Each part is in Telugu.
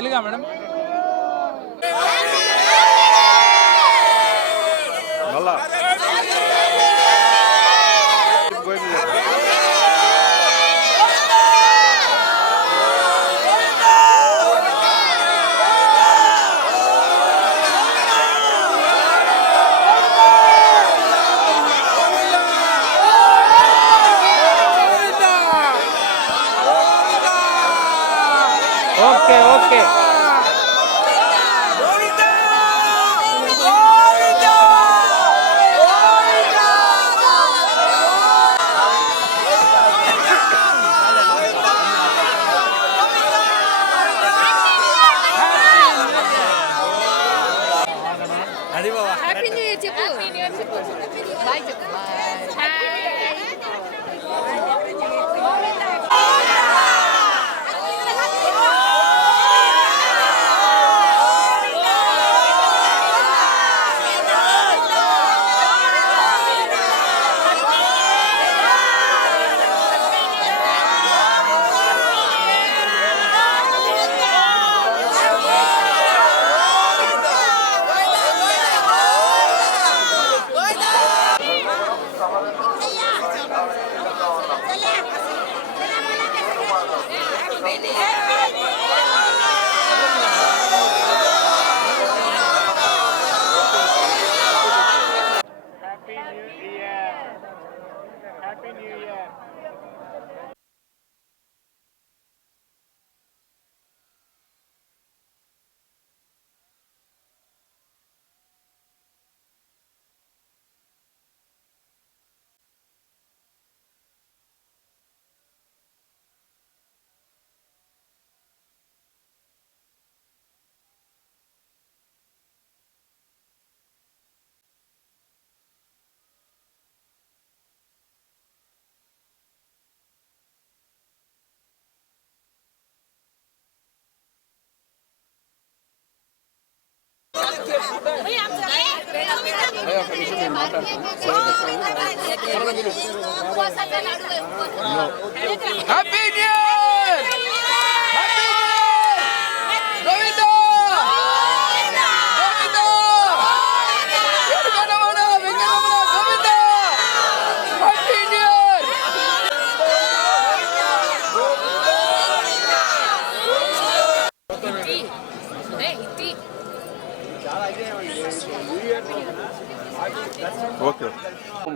తెలుగా మేడం? ఓకే ఓకే Happy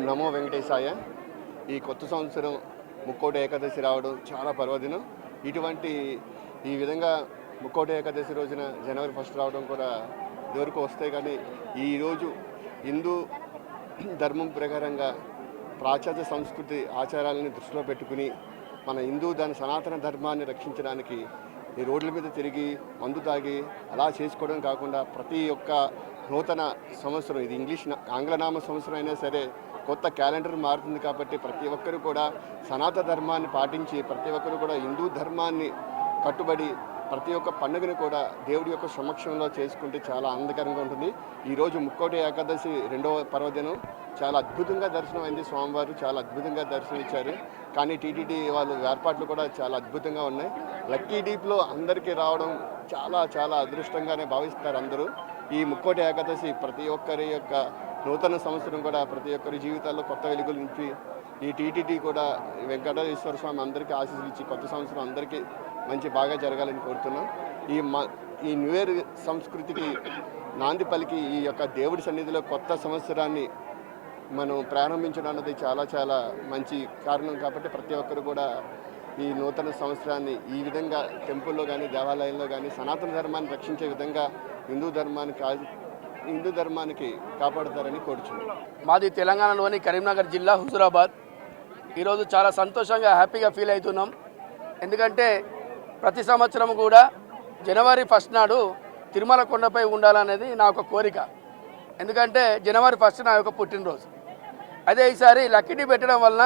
నమో వెంకటేశాయ. ఈ కొత్త సంవత్సరం ముక్కోటి ఏకాదశి రావడం చాలా పర్వదినం. ఇటువంటి ఈ విధంగా ముక్కోటి ఏకాదశి రోజున జనవరి ఫస్ట్ రావడం కూడా ఇదివరకు వస్తే కానీ ఈరోజు హిందూ ధర్మం ప్రకారంగా పాశ్చాత్య సంస్కృతి ఆచారాలని దృష్టిలో పెట్టుకుని మన హిందూ దాని సనాతన ధర్మాన్ని రక్షించడానికి ఈ రోడ్ల మీద తిరిగి మందు తాగి అలా చేసుకోవడం కాకుండా ప్రతి ఒక్క నూతన సంవత్సరం ఇది ఇంగ్లీష్ నా- ఆంగ్లనామ సంవత్సరం అయినా సరే కొత్త క్యాలెండర్ మారుతుంది కాబట్టి ప్రతి ఒక్కరు కూడా సనాతన ధర్మాన్ని పాటించి ప్రతి ఒక్కరు కూడా హిందూ ధర్మాన్ని కట్టుబడి ప్రతి ఒక్క పండుగను కూడా దేవుడి యొక్క సమక్షంలో చేసుకుంటే చాలా ఆనందకరంగా ఉంటుంది. ఈరోజు ముక్కోటి ఏకాదశి రెండవ పర్వదినం చాలా అద్భుతంగా దర్శనం అయింది స్వామివారు చాలా అద్భుతంగా దర్శనం ఇచ్చారు కానీ టీటీడీ వాళ్ళు ఏర్పాట్లు కూడా చాలా అద్భుతంగా ఉన్నాయి. లక్కీ డీప్లో అందరికీ రావడం చాలా చాలా అదృష్టంగానే భావిస్తారు అందరూ. ఈ ముక్కోటి ఏకాదశి ప్రతి ఒక్కరి యొక్క నూతన సంవత్సరం కూడా ప్రతి ఒక్కరి జీవితాల్లో కొత్త వెలుగులు నుంచి ఈ టీటీడీ కూడా వెంకటేశ్వర స్వామి అందరికీ ఆశీస్సులు ఇచ్చి కొత్త సంవత్సరం అందరికీ మంచి బాగా జరగాలని కోరుతున్నాం. ఈ మ ఈ న్యూ ఇయర్ సంస్కృతికి నాంది పలికి ఈ యొక్క దేవుడి సన్నిధిలో కొత్త సంవత్సరాన్ని మనం ప్రారంభించడం అన్నది చాలా చాలా మంచి కారణం కాబట్టి ప్రతి ఒక్కరు కూడా ఈ నూతన సంవత్సరాన్ని ఈ విధంగా టెంపుల్లో కానీ దేవాలయంలో కానీ సనాతన ధర్మాన్ని రక్షించే విధంగా హిందూ ధర్మాన్ని కా హిందూ ధర్మానికి కాపాడుతారని కోరుచున్నాను మాది తెలంగాణలోని కరీంనగర్ జిల్లా హుజురాబాద్. ఈరోజు చాలా సంతోషంగా హ్యాపీగా ఫీల్ అవుతున్నాం. ఎందుకంటే ప్రతి సంవత్సరం కూడా జనవరి ఫస్ట్ నాడు తిరుమల కొండపై ఉండాలనేది నా ఒక కోరిక. ఎందుకంటే జనవరి ఫస్ట్ నా యొక్క పుట్టినరోజు. అదే ఈసారి లక్కిడి పెట్టడం వలన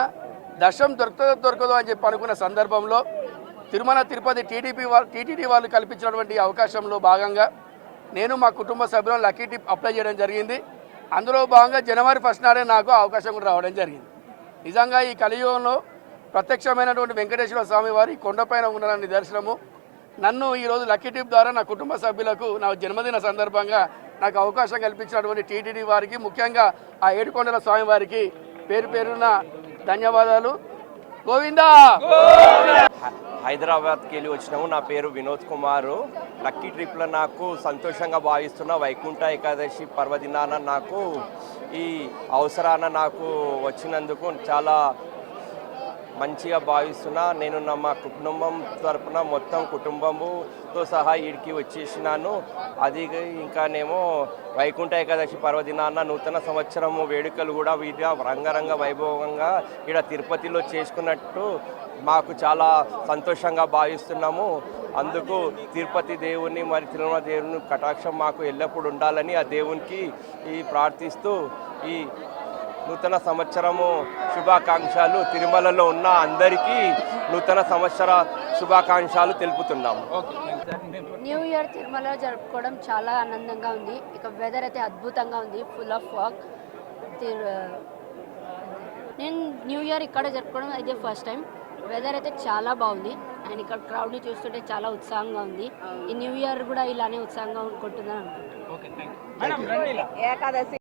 దర్శనం దొరుకుతుందో దొరకదో అని చెప్పి అనుకున్న సందర్భంలో తిరుమల తిరుపతి టీడీపీ వాళ్ళు టీటీడీ వాళ్ళు కల్పించినటువంటి అవకాశంలో భాగంగా నేను మా కుటుంబ సభ్యులను లక్కీ టిప్ అప్లై చేయడం జరిగింది. అందులో భాగంగా జనవరి ఫస్ట్ నాడే నాకు అవకాశం కూడా రావడం జరిగింది. నిజంగా ఈ కలియుగంలో ప్రత్యక్షమైనటువంటి వెంకటేశ్వర స్వామి వారి కొండపైన ఉన్న నిదర్శనము నన్ను ఈరోజు లక్కీ టిప్ ద్వారా నా కుటుంబ సభ్యులకు నా జన్మదిన సందర్భంగా నాకు అవకాశం కల్పించినటువంటి టీటీడీ వారికి ముఖ్యంగా ఆ ఏడుకొండల స్వామి వారికి పేరు పేరున ధన్యవాదాలు. గోవిందా! హైదరాబాద్కి వెళ్ళి వచ్చినాము. నా పేరు వినోద్ కుమారు. లక్కీ ట్రిప్లో నాకు సంతోషంగా భావిస్తున్న వైకుంఠ ఏకాదశి పర్వదినాన నాకు ఈ అవసరాన నాకు వచ్చినందుకు చాలా మంచిగా భావిస్తున్నా నేను నా మా కుటుంబం తరపున మొత్తం కుటుంబముతో సహా ఈడికి వచ్చేసినాను. అది ఇంకానేమో వైకుంఠ ఏకాదశి పర్వదినాన నూతన సంవత్సరము వేడుకలు కూడా వీటి రంగరంగ వైభవంగా ఇక్కడ తిరుపతిలో చేసుకున్నట్టు మాకు చాలా సంతోషంగా భావిస్తున్నాము. అందుకు తిరుపతి దేవుని మరి తిరుమల దేవుని కటాక్షం మాకు ఎల్లప్పుడూ ఉండాలని ఆ దేవునికి ఈ ప్రార్థిస్తూ ఈ నూతన సంవత్సరము శుభాకాంక్షలు తిరుమలలో ఉన్న అందరికీ నూతన సంవత్సర శుభాకాంక్షలు తెలుపుతున్నాము. న్యూ ఇయర్ తిరుమలలో జరుపుకోవడం చాలా ఆనందంగా ఉంది. ఇక వెదర్ అయితే అద్భుతంగా ఉంది. ఫుల్ ఆఫ్ ఫాగ్ నేను న్యూ ఇయర్ ఇక్కడ జరుపుకోవడం అయితే ఫస్ట్ టైం వెదర్ అయితే చాలా బాగుంది. అండ్ ఇక్కడ క్రౌడ్ని చూస్తుంటే చాలా ఉత్సాహంగా ఉంది. ఈ న్యూ ఇయర్ కూడా ఇలానే ఉత్సాహంగా ఉంటుందని అనుకుంటున్నాను. మేడం రండి ఇలా. ఏకాదశి